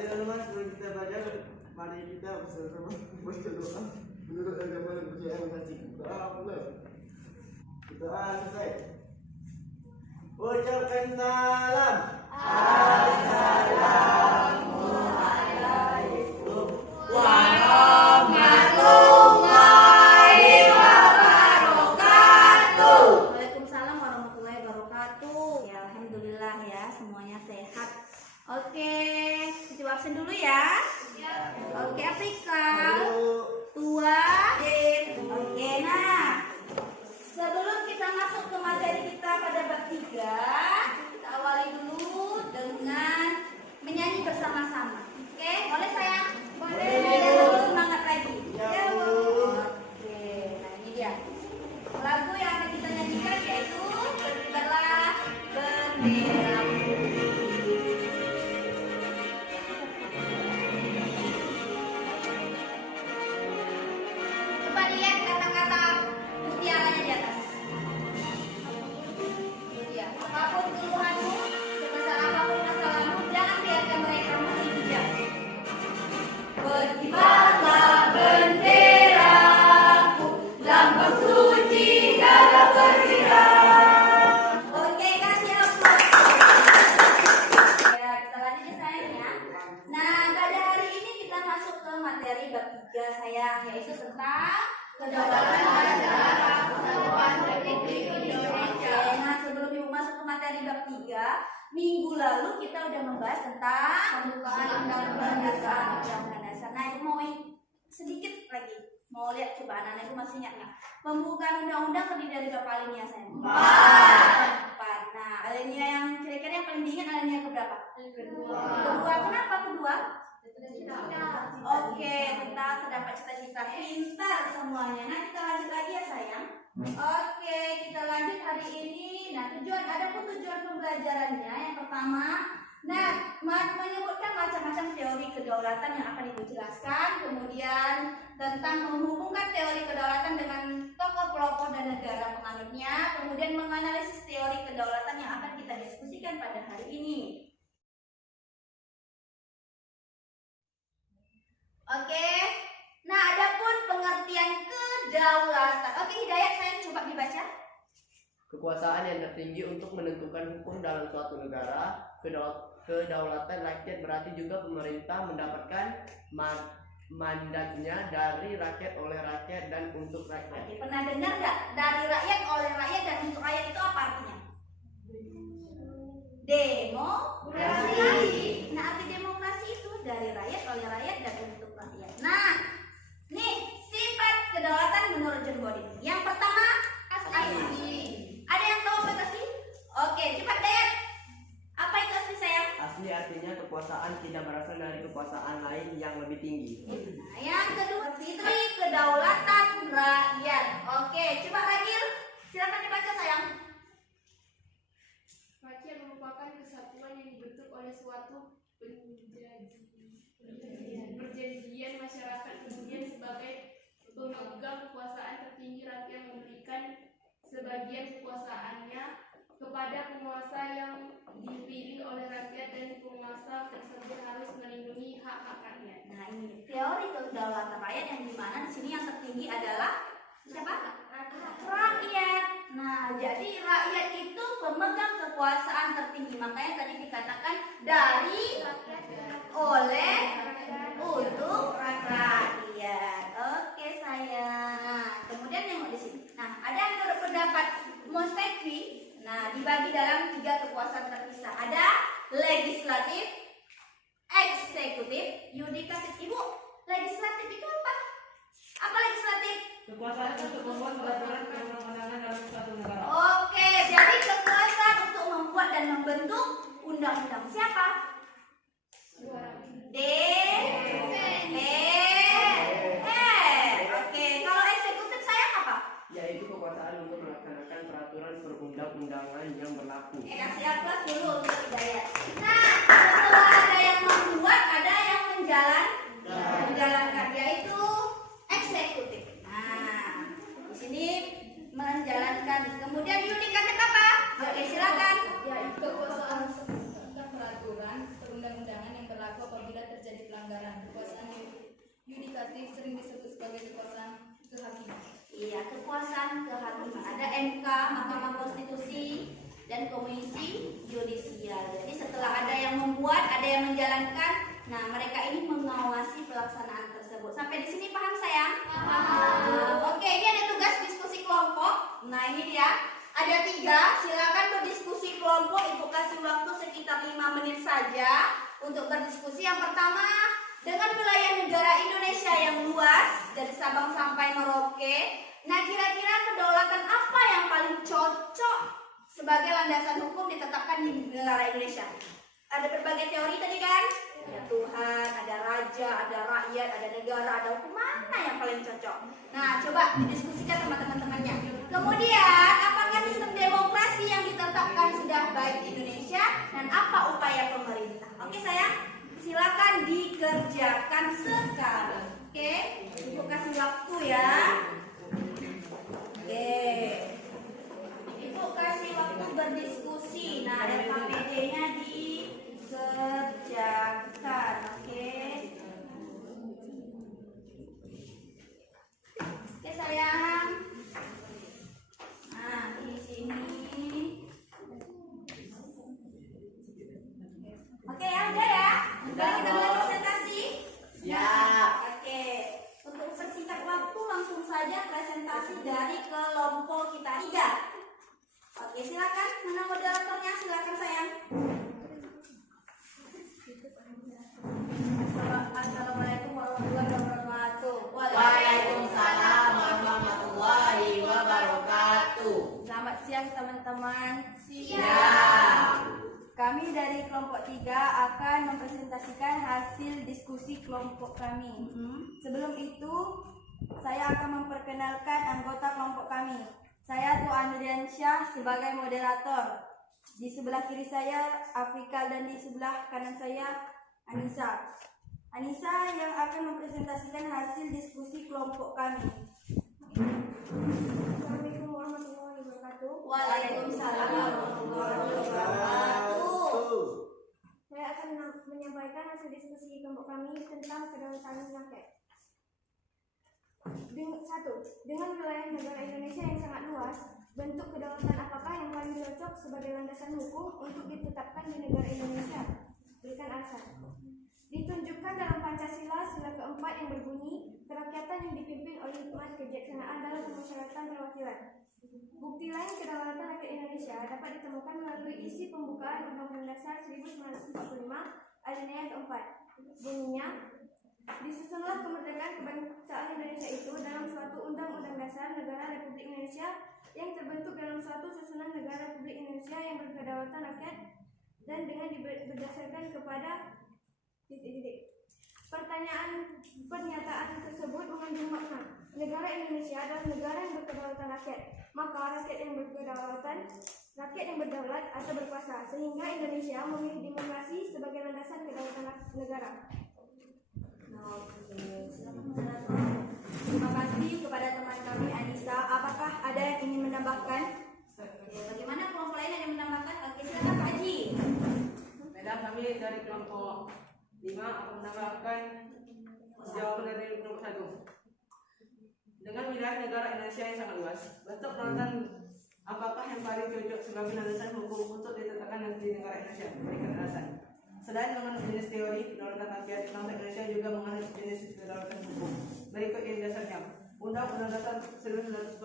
Mas, sebelum kita belajar, mari kita bersama baca doa menurut agama dan kepercayaan masing-masing. Doa selesai. Ucapkan salam. Assalamualaikum warahmatullahi wabarakatuh. Waalaikumsalam warahmatullahi wabarakatuh. Ya, alhamdulillah ya, semuanya sehat. Oke, kita absen dulu ya. Oke, Afrika. Tua. Oke, nah. Sebelum kita masuk ke materi kita pada bab 3, kita awali dulu dengan menyanyi bersama-sama. Oke, boleh sayang? Boleh. Lebih semangat lagi. Oke, nah ini dia. Lagu yang akan kita nyanyikan yaitu Berkibarlah Bendera. Coba lihat kata-kata mutiaranya di atas. Ya, apapun keluhanmu, sebesar apapun masalahmu, jangan biarkan mereka menghujat. Berkibarlah benderaku, lambang suci darah bersinar. Oke, kasih aplaus. Ya, kita lanjut ya sayang ya. Nah, pada hari ini kita masuk ke materi bab 3 sayang, yaitu tentang kedaulatan negara Kesatuan Republik Indonesia. Nah, sebelum ibu masuk ke materi bab 3, minggu lalu kita udah membahas tentang pembukaan undang-undang dasar. Nah, ibu mau sedikit lagi. Mau lihat coba anak-anak ibu masih ingat nggak? Pembukaan undang-undang terdiri dari berapa alinea sayang? 4. Nah, alinea yang kira-kira yang paling diingat alinea keberapa? Kedua. Kenapa kedua? Oke, tentang terdapat cita-cita. Pintar semuanya. Nah, kita lanjut lagi ya sayang. Oke, kita lanjut hari ini. Nah, tujuan pembelajarannya yang pertama, nah, menyebutkan macam-macam teori kedaulatan yang akan ibu jelaskan. Kemudian tentang menghubungkan teori kedaulatan dengan tokoh pelopor dan negara penganutnya. Kemudian menganalisis teori kedaulatan yang akan kita diskusikan pada hari ini. Oke, nah adapun pengertian kedaulatan. Oke, Hidayat, saya coba dibaca. Kekuasaan yang tertinggi untuk menentukan hukum dalam suatu negara. Kedaulatan rakyat berarti juga pemerintah mendapatkan mandatnya dari rakyat, oleh rakyat, dan untuk rakyat. Oke, pernah dengar nggak? Dari rakyat, oleh rakyat, dan untuk rakyat itu apa artinya? Demokrasi. Nah, arti demokrasi itu dari rakyat, oleh rakyat, dan untuk rakyat. Nah, nih sifat kedaulatan menurut John Bodin. Yang pertama, asli. Ada yang tahu apa itu asli? Oke, cepat deh. Apa itu asli sayang? Asli artinya kekuasaan tidak berasal dari kekuasaan lain yang lebih tinggi. Nah, yang kedua, fitri kedaulatan rakyat. Oke, coba Ragil, silakan dibaca sayang. Rakyat merupakan kesatuan yang dibentuk oleh suatu perjanjian masyarakat, kemudian sebagai pemegang kekuasaan tertinggi, rakyat memberikan sebagian kekuasaannya kepada penguasa yang dipilih oleh rakyat, dan penguasa tersebut harus melindungi hak-hak rakyat. Nah, ini teori kedaulatan rakyat yang dimana di sini yang tertinggi adalah siapa? Rakyat. Nah, jadi rakyat itu pemegang kekuasaan tertinggi. Makanya tadi dikatakan dari, oleh, untuk rakyat. Oke sayang. Kemudian yang di sini. Nah, ada yang berpendapat Mostefi. Nah, dibagi dalam 3 kekuasaan terpisah. Ada legislatif, eksekutif, yudikatif. Ibu, legislatif itu apa? Apa legislatif? Kekuasaan untuk membuat peraturan perundang-undangan dalam suatu negara. Oke, jadi kekuasaan untuk membuat dan membentuk undang-undang. Siapa? Oke, kalau eksekutif sayang apa? Yaitu kekuasaan untuk melaksanakan peraturan perundang-undangan yang berlaku. Kasih aplaus dulu untuk Hidayat. Nah, setelah ada yang membuat, ada yang menjalankan, yaitu eksekutif. Nah, di sini menjalankan. Kemudian yudikatif apa? Oke, silakan. Yaitu kekuasaan tentang peraturan perundang-undangan yang berlaku apabila MK, Mahkamah Konstitusi, dan Komisi Yudisial. Jadi setelah ada yang membuat, ada yang menjalankan, nah mereka ini mengawasi pelaksanaan tersebut. Sampai di sini paham sayang? Paham. Oke, ini ada tugas diskusi kelompok. Nah ini dia, ada 3. Silakan berdiskusi kelompok. Ibu kasih waktu sekitar 5 menit saja untuk berdiskusi. Yang pertama, dengan wilayah negara Indonesia yang luas dari Sabang sampai Merauke, nah kira-kira kedaulatan apa yang paling cocok sebagai landasan hukum ditetapkan di negara Indonesia? Ada berbagai teori tadi kan? Ada Tuhan, ada raja, ada rakyat, ada negara, ada hukum, mana yang paling cocok? Nah coba didiskusikan sama teman-temannya. Kemudian apakah sistem demokrasi yang ditetapkan sudah baik di Indonesia dan apa upaya pemerintah? Oke sayang? Silakan dikerjakan sekarang. Oke, Ibu kasih waktu ya. Oke, Ibu kasih waktu berdiskusi. Nah, RKPD-nya dikerjakan. Oke. Oke sayang. Nah, di sini. Oke, ada ya. Baik, kita mulai presentasi. Siap. Oke, untuk persingkat waktu langsung saja presentasi dari kelompok kita 3. Oke, silakan. Mana moderatornya? Silakan sayang. Assalamualaikum warahmatullahi wabarakatuh. Waalaikumsalam warahmatullahi wabarakatuh. Selamat siang teman-teman. Siap. Kami dari kelompok 3 akan mempresentasikan hasil diskusi kelompok kami. Sebelum itu, saya akan memperkenalkan anggota kelompok kami. Saya Tu Andriansyah sebagai moderator. Di sebelah kiri saya Afrika dan di sebelah kanan saya Anissa. Anissa yang akan mempresentasikan hasil diskusi kelompok kami. Assalamualaikum warahmatullahi wabarakatuh. Waalaikumsalam warahmatullahi wabarakatuh. Saya akan menyampaikan hasil diskusi kelompok kami tentang kedaulatan rakyat. 1. Dengan wilayah negara Indonesia yang sangat luas, bentuk kedaulatan apakah yang paling cocok sebagai landasan hukum untuk ditetapkan di negara Indonesia? Berikan alasan. Ditunjukkan dalam Pancasila sila keempat yang berbunyi, kerakyatan yang dipimpin oleh hikmat kebijaksanaan dalam pemusyawaratan perwakilan. Bukti lain kedaulatan rakyat Indonesia dapat ditemukan melalui isi pembukaan Undang-Undang Dasar 1945 alinea keempat. Bunyinya, disusunlah kemerdekaan kebangsaan Indonesia itu dalam suatu Undang-Undang Dasar Negara Republik Indonesia yang terbentuk dalam suatu susunan Negara Republik Indonesia yang berkedaulatan rakyat dan dengan berdasarkan kepada pernyataan tersebut mengandung makna. Negara Indonesia adalah negara yang berkedaulatan rakyat. Maka rakyat yang berkedaulatan, rakyat yang berdaulat atau berkuasa, sehingga Indonesia memilih demokrasi sebagai landasan kedaulatan negara. Terima kasih kepada teman kami Anissa. Apakah ada yang ingin menambahkan? Bagaimana kelompok lain yang menambahkan? Oke, silakan Pak Haji. Baiklah, kami dari kelompok 5 akan menambahkan jawaban dari kelompok 1. Dengan wilayah negara Indonesia yang sangat luas, bentuk kedaulatan apakah yang paling cocok sebagai landasan hukum untuk ditetapkan di negara Indonesia? Berikan alasan. Selain mengenai jenis teori kedaulatan rakyat, bangsa Indonesia juga mengenai jenis kedaulatan hukum. Berikut ini dasarnya. Undang-Undang Dasar 1945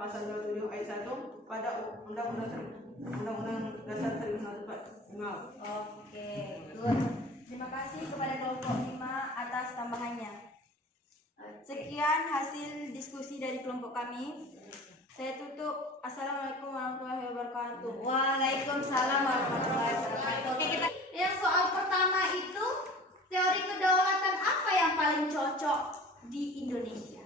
Pasal 27 Ayat 1 pada Undang-Undang Dasar 1945. Oke, good. Terima kasih kepada kelompok 5 atas tambahannya. Sekian hasil diskusi dari kelompok kami. Saya tutup. Assalamualaikum warahmatullahi wabarakatuh. Waalaikumsalam warahmatullahi wabarakatuh. Oke, kita yang soal pertama itu teori kedaulatan apa yang paling cocok di Indonesia?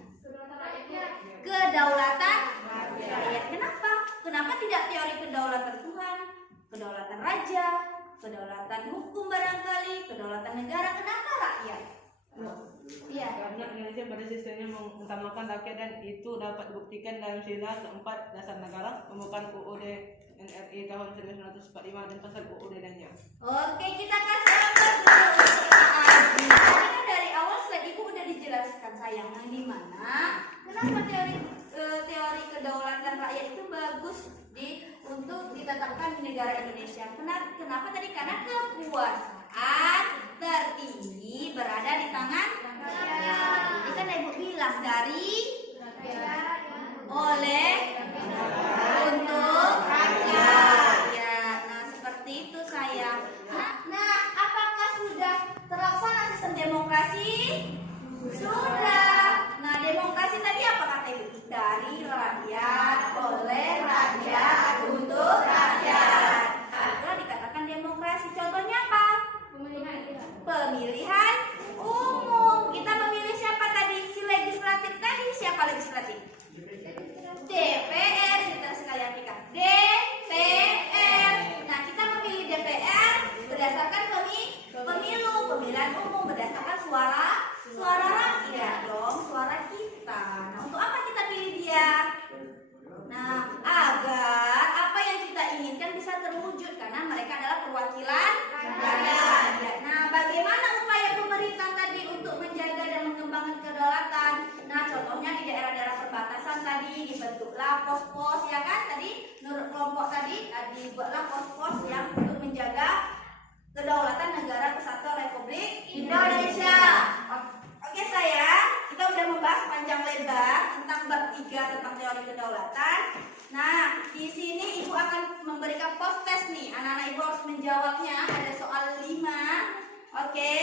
Kedaulatan rakyat. Kenapa? Kenapa tidak teori kedaulatan Tuhan, kedaulatan raja, kedaulatan hukum barangkali, kedaulatan negara? Kenapa rakyat? Iya. Karena Indonesia pada sistemnya mengutamakan rakyat dan itu dapat dibuktikan dalam sila keempat dasar negara pembukaan UUD NRI tahun 1945 dan pasal UUD dan-nya. Oke, kita kasih aplaus dulu untuk Pak Adi. Tadi kan dari awal slide Ibu udah dijelaskan sayang, yang di mana kenapa teori kedaulatan rakyat itu bagus. negara Indonesia. Kenapa tadi? Karena kekuasaan tertinggi berada di tangan rakyat. Ini kan Ibu bilang dari, oleh, untuk rakyat. Ya, nah seperti itu sayang. Nah, apakah sudah terlaksana sistem demokrasi? Sudah. Nah, demokrasi tadi apa kata Ibu? Dari rakyat, oleh rakyat, untuk rakyat. Itulah dikatakan demokrasi. Contohnya apa? Pemilihan umum. Kita memilih siapa tadi? Si legislatif tadi. Siapa legislatif? DPR. Kita sekali artikan DPR. Nah, kita memilih DPR berdasarkan pemilu, pemilihan umum berdasarkan suara rakyat dong, suara kita. Nah, untuk apa kita pilih dia? Nah, agar apa yang kita inginkan bisa terwujud karena mereka adalah perwakilan rakyat. Ya. Nah, bagaimana upaya pemerintah tadi untuk menjaga dan mengembangkan kedaulatan? Nah, contohnya di daerah-daerah perbatasan tadi dibentuklah pos-pos, ya kan? Tadi menurut kelompok tadi dibuatlah pos-pos yang untuk menjaga kedaulatan negara kesatuan Republik Indonesia. Oke sayang, kita udah membahas panjang lebar tentang bab 3 tentang teori kedaulatan. Nah, di sini Ibu akan memberikan post test nih. Anak-anak Ibu harus menjawabnya. Ada soal 5. Oke.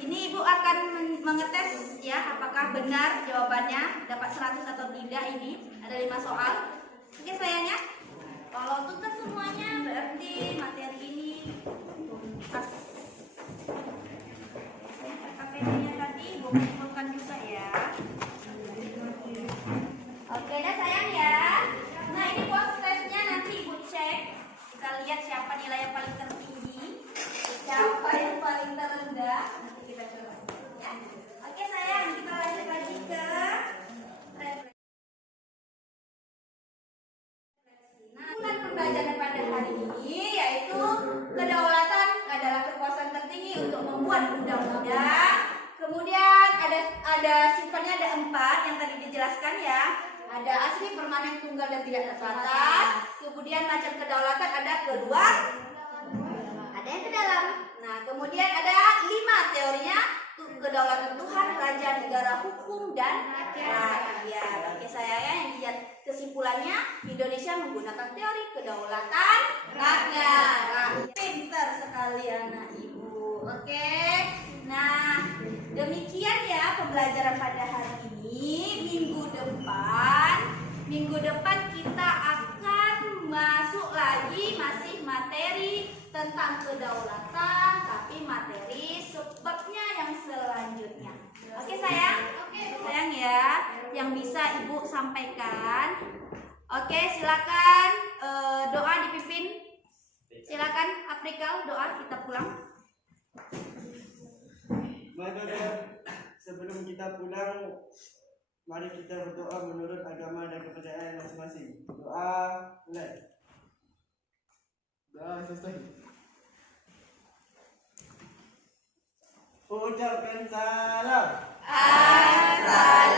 Ini Ibu akan mengetes ya apakah benar jawabannya, dapat 100 atau tidak ini. Ada 5 soal. Oke sayangnya. Kalau tuntas semuanya berarti materi ini tuntas. KPD-nya tadi Ibu kumpulkan juga ya. Oke dah sayang ya. Nah ini post testnya nanti Ibu cek. Kita lihat siapa nilai yang paling tertinggi, siapa yang paling terendah. Nanti kita coba ya. Oke sayang, kita lanjut lagi ke refleksi. Nah, pembelajaran pada hari ini yaitu kedaulatan adalah kekuasaan tertinggi untuk membuat undang-undang. Kemudian ada sifatnya ada 4 yang tadi dijelaskan ya. Ada asli, permanen, tunggal dan tidak terbatas. Kemudian macam kedaulatan ada kedua, ada yang ke dalam. Nah, kemudian ada 5 teorinya. Kedaulatan Tuhan, raja, negara, hukum dan rakyat. Oke saya ya, yang lihat kesimpulannya Indonesia menggunakan teori kedaulatan rakyat. Pintar sekali anak Ibu. Oke. Nah, demikian ya pembelajaran pada hari ini. Minggu depan kita akan masuk lagi masih materi tentang kedaulatan, tapi materi sebabnya yang selanjutnya. Oke sayang? Oke sayang ya, yang bisa Ibu sampaikan. Oke silakan doa dipimpin. Silakan Afrikal doa kita pulang. Sebelum kita pulang, mari kita berdoa menurut agama dan kepercayaan masing-masing. Doa mulai. Dah selesai. Ucapkan salam. Assalam.